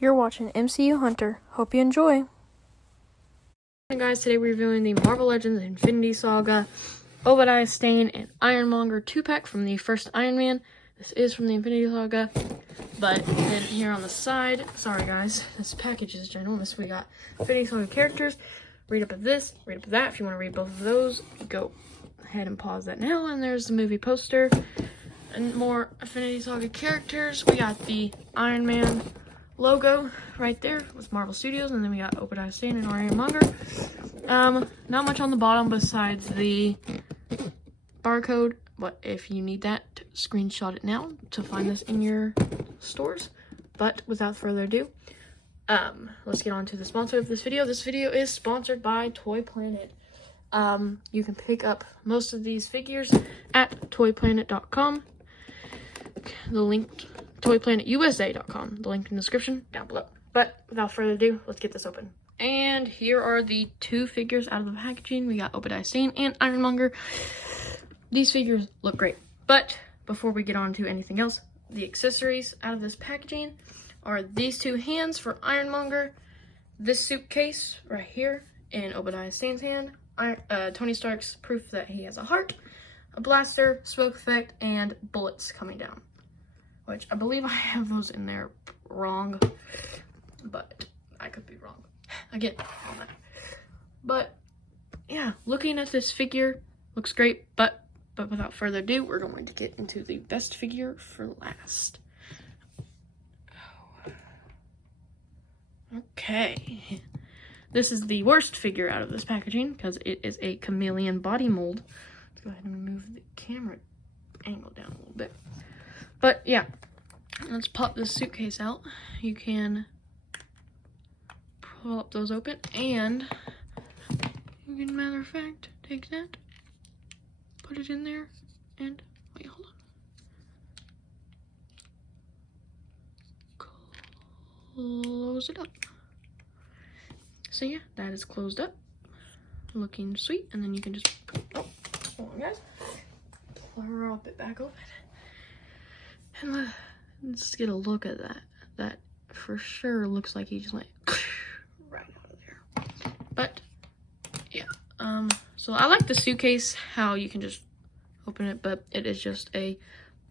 You're watching MCU Hunter. Hope you enjoy. Hey guys, today we're reviewing the Marvel Legends Infinity Saga, Obadiah, Stane, and Ironmonger 2-pack from the first Iron Man. This is from the Infinity Saga, but then here on the side, sorry guys, this package is ginormous. We got Infinity Saga characters. Read up at this, read up at that. If you want to read both of those, go ahead and pause that now. And there's the movie poster and more Infinity Saga characters. We got the Iron Man logo right there with Marvel Studios, and then we got Obadiah, Stane, and Ironmonger. Not much on the bottom besides the barcode, but if you need that, screenshot it now to find this in your stores. But without further ado, let's get on to the sponsor of this video. This video is sponsored by Toy Planet. You can pick up most of these figures at toyplanet.com. The link, toyplanetusa.com. The link in the description down below. But without further ado, let's get this open. And here are the two figures out of the packaging. We got Obadiah, Stane, and Ironmonger. These figures look great. But before we get on to anything else, the accessories out of this packaging are these two hands for Ironmonger, this suitcase right here in Obadiah Stane's hand, Tony Stark's proof that he has a heart, a blaster, smoke effect, and bullets coming down. Which I believe I have those in there wrong, but I could be wrong again on that. But yeah, looking at this figure looks great, but without further ado, we're going to get into the best figure for last. Okay, this is the worst figure out of this packaging because it is a chameleon body mold. Let's go ahead and move the camera angle down a little bit. But yeah, let's pop this suitcase out. You can pull up those open, and you can, matter of fact, take that, put it in there, and wait, hold on. Close it up. So yeah, that is closed up, looking sweet, and then you can just, oh, hold on guys, prop it back open. And let's get a look at that. That for sure looks like he just went right out of there. But yeah, so I like the suitcase, how you can just open it, but it is just a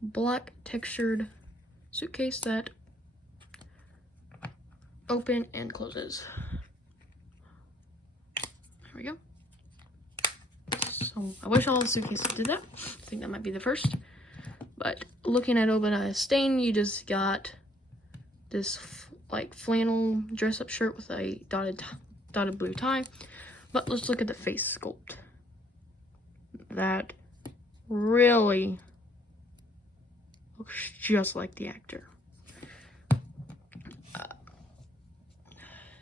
black textured suitcase that open and closes. There we go. So I wish all the suitcases did that. I think that might be the first. But looking at Obadiah Stane, you just got this like flannel dress-up shirt with a dotted blue tie. But let's look at the face sculpt. That really looks just like the actor.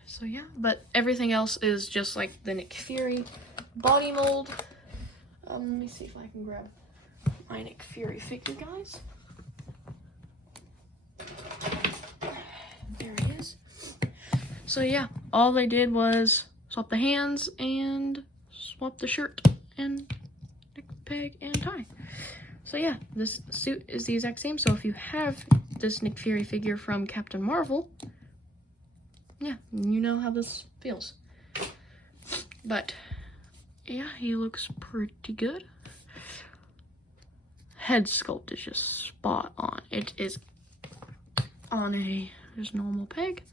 So yeah, but everything else is just like the Nick Fury body mold. Let me see if I can grab my Nick Fury figure, guys. There it is. So yeah, all they did was swap the hands and swap the shirt and neck peg and tie. So yeah, this suit is the exact same. So if you have this Nick Fury figure from Captain Marvel, yeah, you know how this feels. But yeah, he looks pretty good. Head sculpt is just spot on. It is on a just normal peg,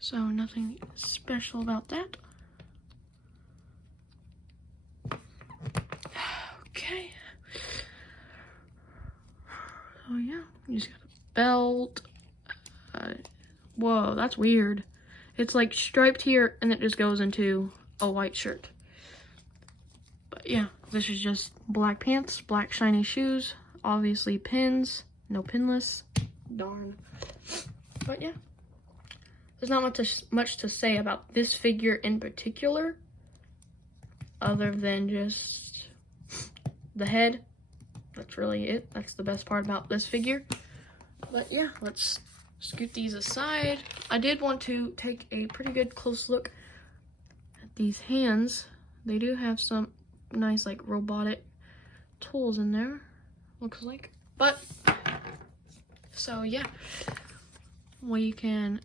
so nothing special about that. Okay. Oh yeah, you just got a belt. Whoa, that's weird. It's like striped here, and it just goes into a white shirt. But yeah, this is just black pants, black shiny shoes, obviously pins, no pinless, darn. But yeah, there's not much to say about this figure in particular, other than just the head. That's really it. That's the best part about this figure. But yeah, let's scoot these aside. I did want to take a pretty good close look at these hands. They do have some nice like robotic tools in there, looks like. But so yeah, we can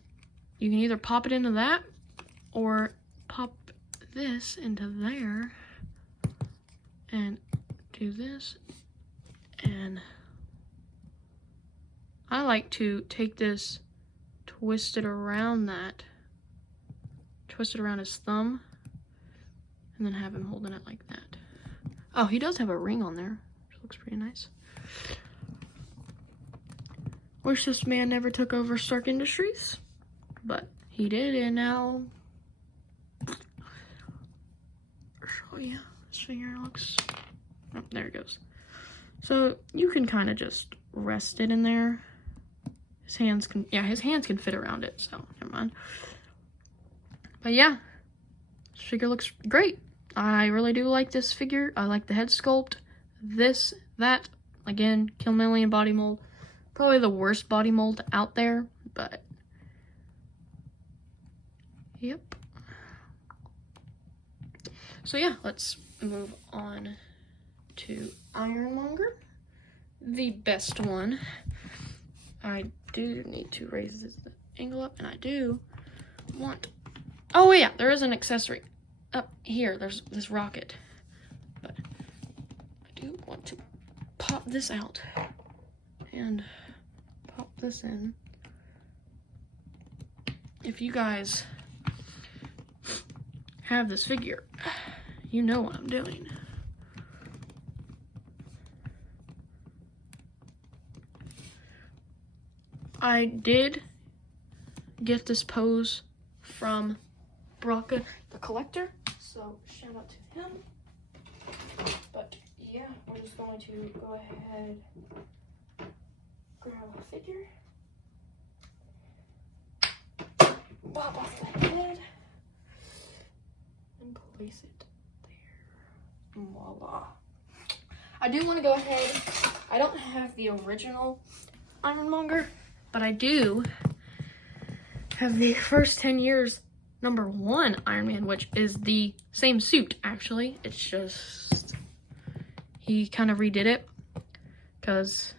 you can either pop it into that or pop this into there and do this. And I like to take this, twist it around his thumb, and then have him holding it like that. Oh, he does have a ring on there, which looks pretty nice. Wish this man never took over Stark Industries, but he did, and now, oh yeah, this figure looks, oh, there it goes. So you can kind of just rest it in there. His hands can fit around it, so never mind. But yeah, this figure looks great. I really do like this figure. I like the head sculpt. This, that, again, Kilmillion body mold. Probably the worst body mold out there, but yep. So yeah, let's move on to Ironmonger, the best one. I do need to raise this angle up, and I do want, oh yeah, there is an accessory up here. There's this rocket, but I do want to pop this out and pop this in. If you guys have this figure, you know what I'm doing. I did get this pose from Brocka the Collector, so shout out to him. But yeah, we're just going to go ahead, grab a figure, pop off the head, and place it there. Voila. I do want to go ahead, I don't have the original Ironmonger, but I do have the first 10 years #1 Iron Man, which is the same suit, actually. It's just, he kind of redid it because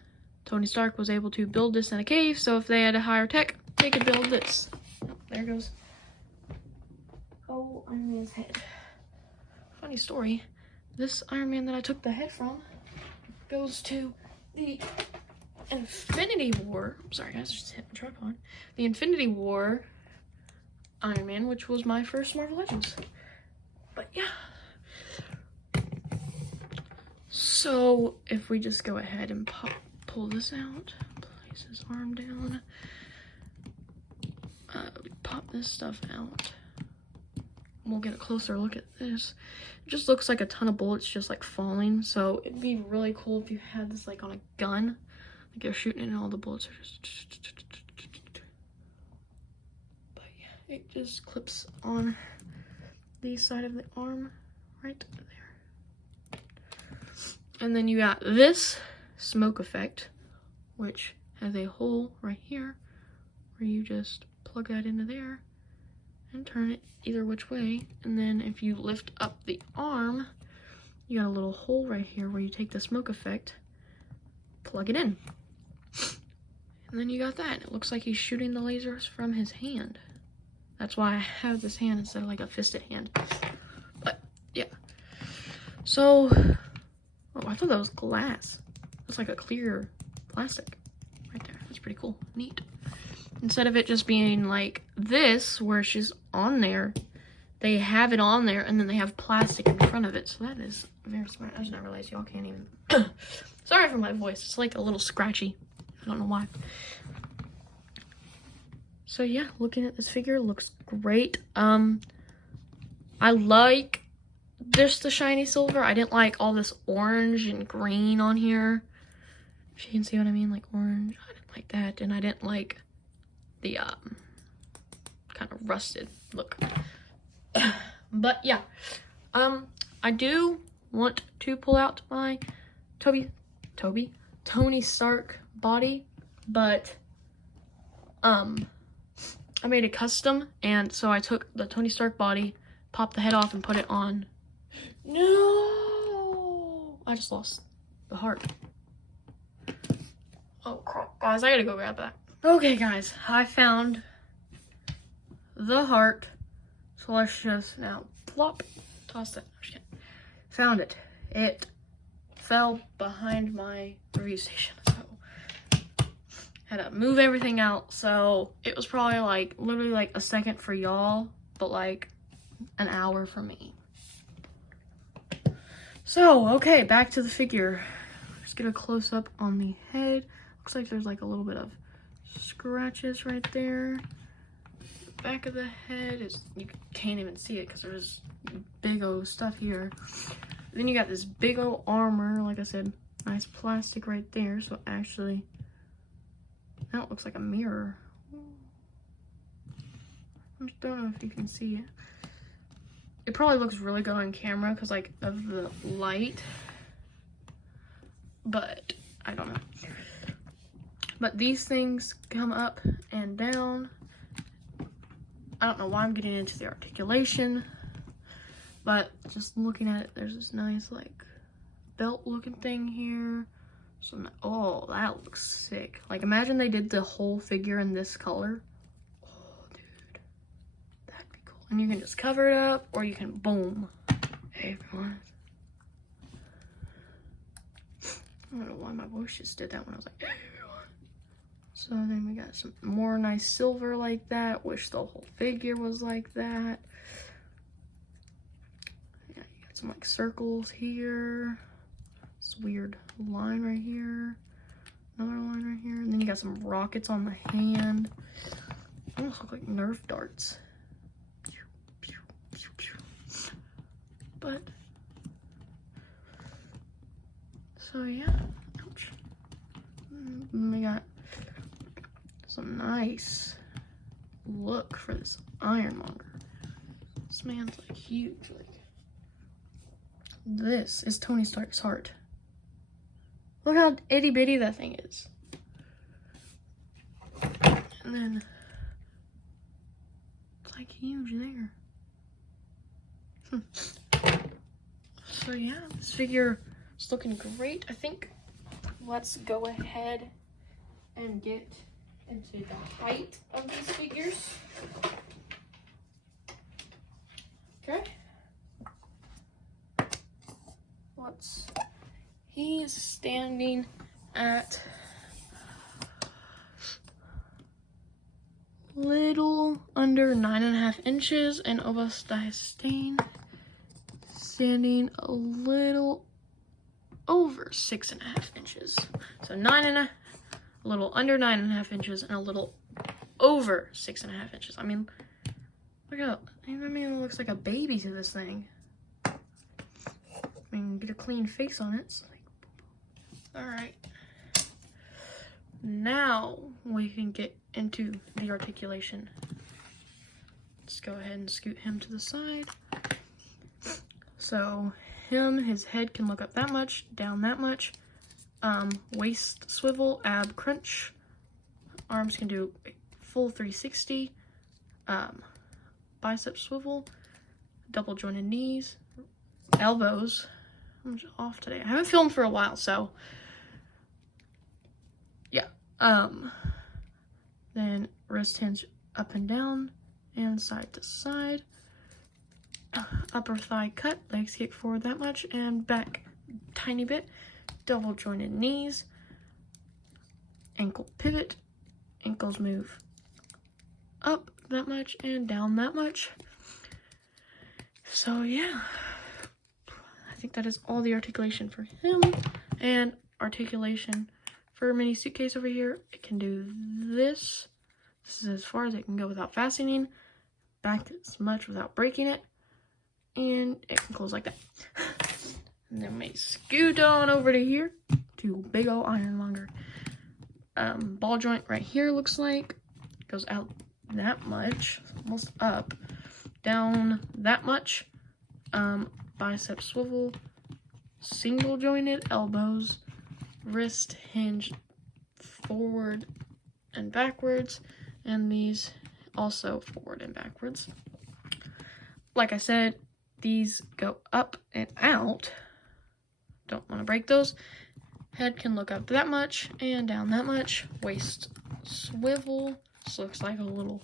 Tony Stark was able to build this in a cave, so if they had to hire tech, they could build this. Oh, there goes, oh, Iron Man's head. Funny story, this Iron Man that I took the head from goes to the Infinity War, I'm sorry guys, just hit my tripod. The Infinity War Iron Man, which was my first Marvel Legends. But yeah. So if we just go ahead and pull this out, place his arm down, pop this stuff out. We'll get a closer look at this. It just looks like a ton of bullets just like falling. So it'd be really cool if you had this like on a gun. Like you're shooting and all the bullets are just, but yeah, it just clips on the side of the arm right there. And then you got this smoke effect, which has a hole right here where you just plug that into there and turn it either which way. And then if you lift up the arm, you got a little hole right here where you take the smoke effect, plug it in. And then you got that. It looks like he's shooting the lasers from his hand. That's why I have this hand instead of like a fisted hand. But yeah. So, oh, I thought that was glass. It's like a clear plastic right there. That's pretty cool. Neat. Instead of it just being like this, where it's just on there, they have it on there and then they have plastic in front of it. So that is very smart. I just not realized y'all can't even. Sorry for my voice. It's like a little scratchy. I don't know why. So yeah, looking at this figure, looks great. I like just the shiny silver. I didn't like all this orange and green on here. If you can see what I mean, like orange. I didn't like that, and I didn't like the kind of rusted look. But yeah, I do want to pull out my Tony Stark body, but I made a custom, and so I took the Tony Stark body, popped the head off, and put it on. No, I just lost the heart. Oh crap, guys, I gotta go grab that. Okay guys, I found the heart. So let's just now plop, toss it. Found it. It fell behind my review station. So had to move everything out. So it was probably like literally like a second for y'all, but like an hour for me. So, okay, back to the figure. Let's get a close up on the head. Looks like there's like a little bit of scratches right there. The back of the head is, you can't even see it because there's big old stuff here. Then you got this big old armor, like I said, nice plastic right there. So actually, now it looks like a mirror. I just don't know if you can see it. It probably looks really good on camera because like of the light, but I don't know. But these things come up and down. I don't know why I'm getting into the articulation, but just looking at it, there's this nice like belt looking thing here. So, oh, that looks sick. Like imagine they did the whole figure in this color. And you can just cover it up, or you can boom. Hey everyone. I don't know why my voice just did that when I was like, hey everyone. So then we got some more nice silver like that. Wish the whole figure was like that. Yeah, you got some like circles here. This weird line right here. Another line right here. And then you got some rockets on the hand. Almost look like Nerf darts. But so yeah, ouch. And we got some nice look for this ironmonger. This man's like huge. Like this is Tony Stark's heart. Look how itty bitty that thing is. And then it's like huge there. So yeah, this figure is looking great. I think let's go ahead and get into the height of these figures. Okay. He's standing at little under 9.5 inches, and Obadiah stane standing a little over 6.5 inches. So a little under 9.5 inches, and a little over 6.5 inches. I mean, look out. I mean, it looks like a baby to this thing. I mean, get a clean face on it. So like, all right. Now we can get into the articulation. Let's go ahead and scoot him to the side. So his head can look up that much, down that much. Waist swivel, ab crunch. Arms can do a full 360. Bicep swivel, double jointed knees, elbows. I'm just off today. I haven't filmed for a while, so yeah. Then wrist hinge up and down and side to side. Upper thigh cut, legs kick forward that much and back tiny bit. Double jointed knees, ankle pivot, ankles move up that much and down that much. So yeah, I think that is all the articulation for him. And articulation for mini suitcase over here, it can do this. This is as far as it can go without fastening, back this much without breaking it, and it can close like that. And then we scoot on over to here to big old ironmonger. Ball joint right here looks like goes out that much, almost up, down that much. Bicep swivel, single jointed elbows, wrist hinge forward and backwards, and these also forward and backwards. Like I said, these go up and out. Don't want to break those. Head can look up that much and down that much. Waist swivel. This looks like a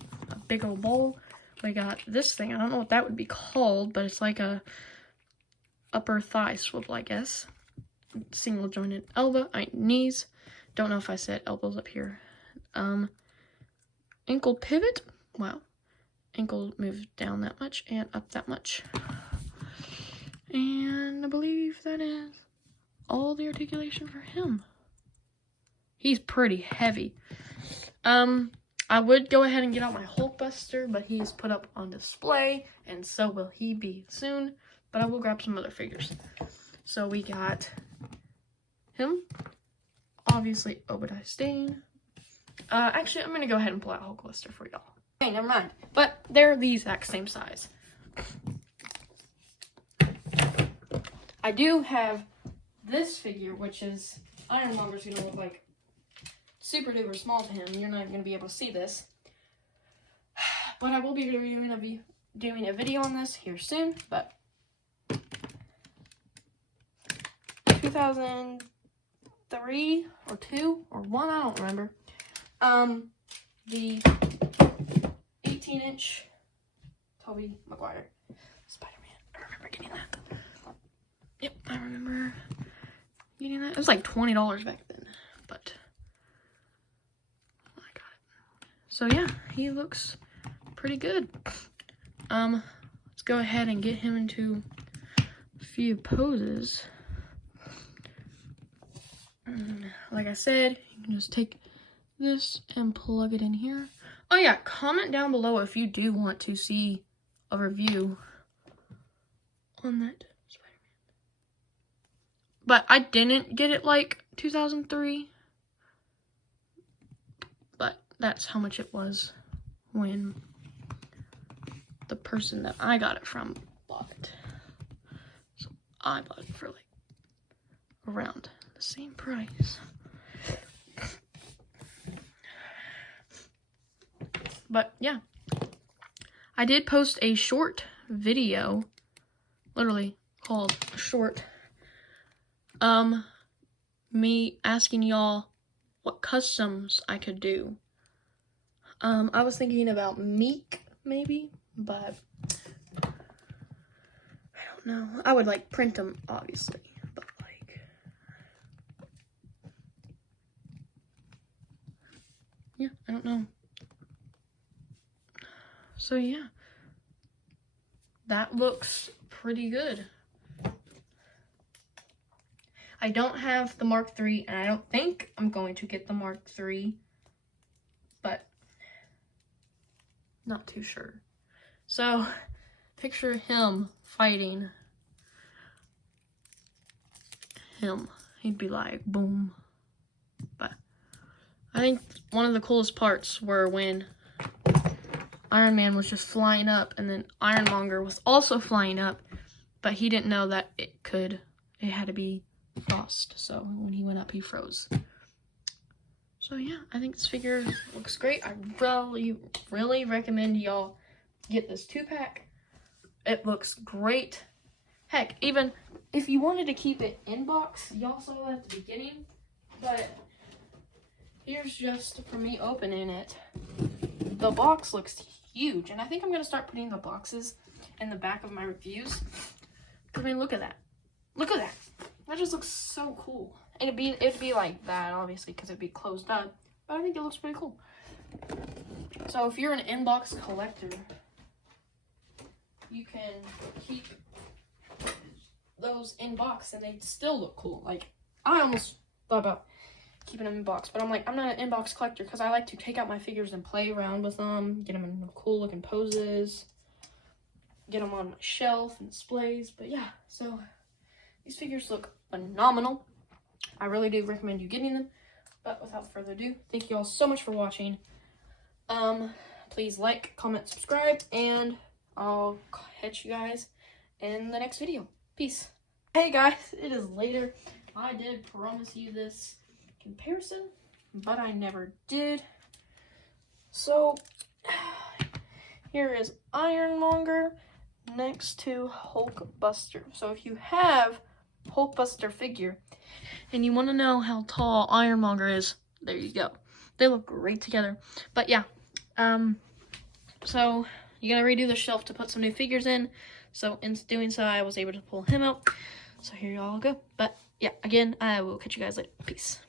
big old ball. we got this thing. I don't know what that would be called, but it's like a upper thigh swivel, I guess. Single jointed elbow, knees. Don't know if I said elbows up here. Ankle pivot. Wow. Ankle moved down that much and up that much. And I believe that is all the articulation for him. He's pretty heavy. I would go ahead and get out my Hulkbuster, but he's put up on display, and so will he be soon. But I will grab some other figures. So we got him. Obviously, Obadiah Stane. Actually, I'm going to go ahead and pull out Hulkbuster for y'all. Okay, never mind. But they're the exact same size. I do have this figure, which is Ironmonger's going to look like super duper small to him. You're not even going to be able to see this. But I will be doing a video on this here soon. But 2003 or 2 or 1, I don't remember. The 18-inch Tobey Maguire Spider-Man. I remember getting that. Yep, I remember getting that. It was like $20 back then, but I got it. So yeah, he looks pretty good. Let's go ahead and get him into a few poses. Like I said, you can just take this and plug it in here. Oh yeah, comment down below if you do want to see a review on that Spider-Man. But I didn't get it like 2003. But that's how much it was when the person that I got it from bought it. So I bought it for like around the same price. But yeah, I did post a short video, literally called short, me asking y'all what customs I could do. I was thinking about Meek maybe, but I don't know. I would like print them obviously, but like, yeah, I don't know. So yeah, that looks pretty good. I don't have the Mark III, and I don't think I'm going to get the Mark III, but not too sure. So picture him fighting him. He'd be like, boom. But I think one of the coolest parts were when Iron Man was just flying up, and then Ironmonger was also flying up, but he didn't know that it had to be frost. So when he went up, he froze. So yeah, I think this figure looks great. I really recommend y'all get this 2-pack. It looks great. Heck, even if you wanted to keep it in box, y'all saw that at the beginning, but here's just for me opening it. The box looks huge, and I think I'm going to start putting the boxes in the back of my reviews. I mean, look at that. Look at that. That just looks so cool. And it'd be like that, obviously, because it'd be closed up. But I think it looks pretty cool. So if you're an inbox collector, you can keep those in box, and they still look cool. Like, I almost thought about keeping them in box, but I'm like, I'm not an inbox collector because I like to take out my figures and play around with them, get them in cool looking poses, get them on my shelf and displays. But yeah, so these figures look phenomenal. I really do recommend you getting them. But without further ado, thank you all so much for watching. Please like, comment, subscribe, and I'll catch you guys in the next video. Peace. Hey guys, it is later. I did promise you this comparison, but I never did. So here is Ironmonger next to Hulkbuster. So if you have Hulkbuster figure and you want to know how tall Ironmonger is, there you go. They look great together. But yeah, so you gotta redo the shelf to put some new figures in. So in doing so, I was able to pull him out. So here y'all go. But yeah, again, I will catch you guys later. Peace.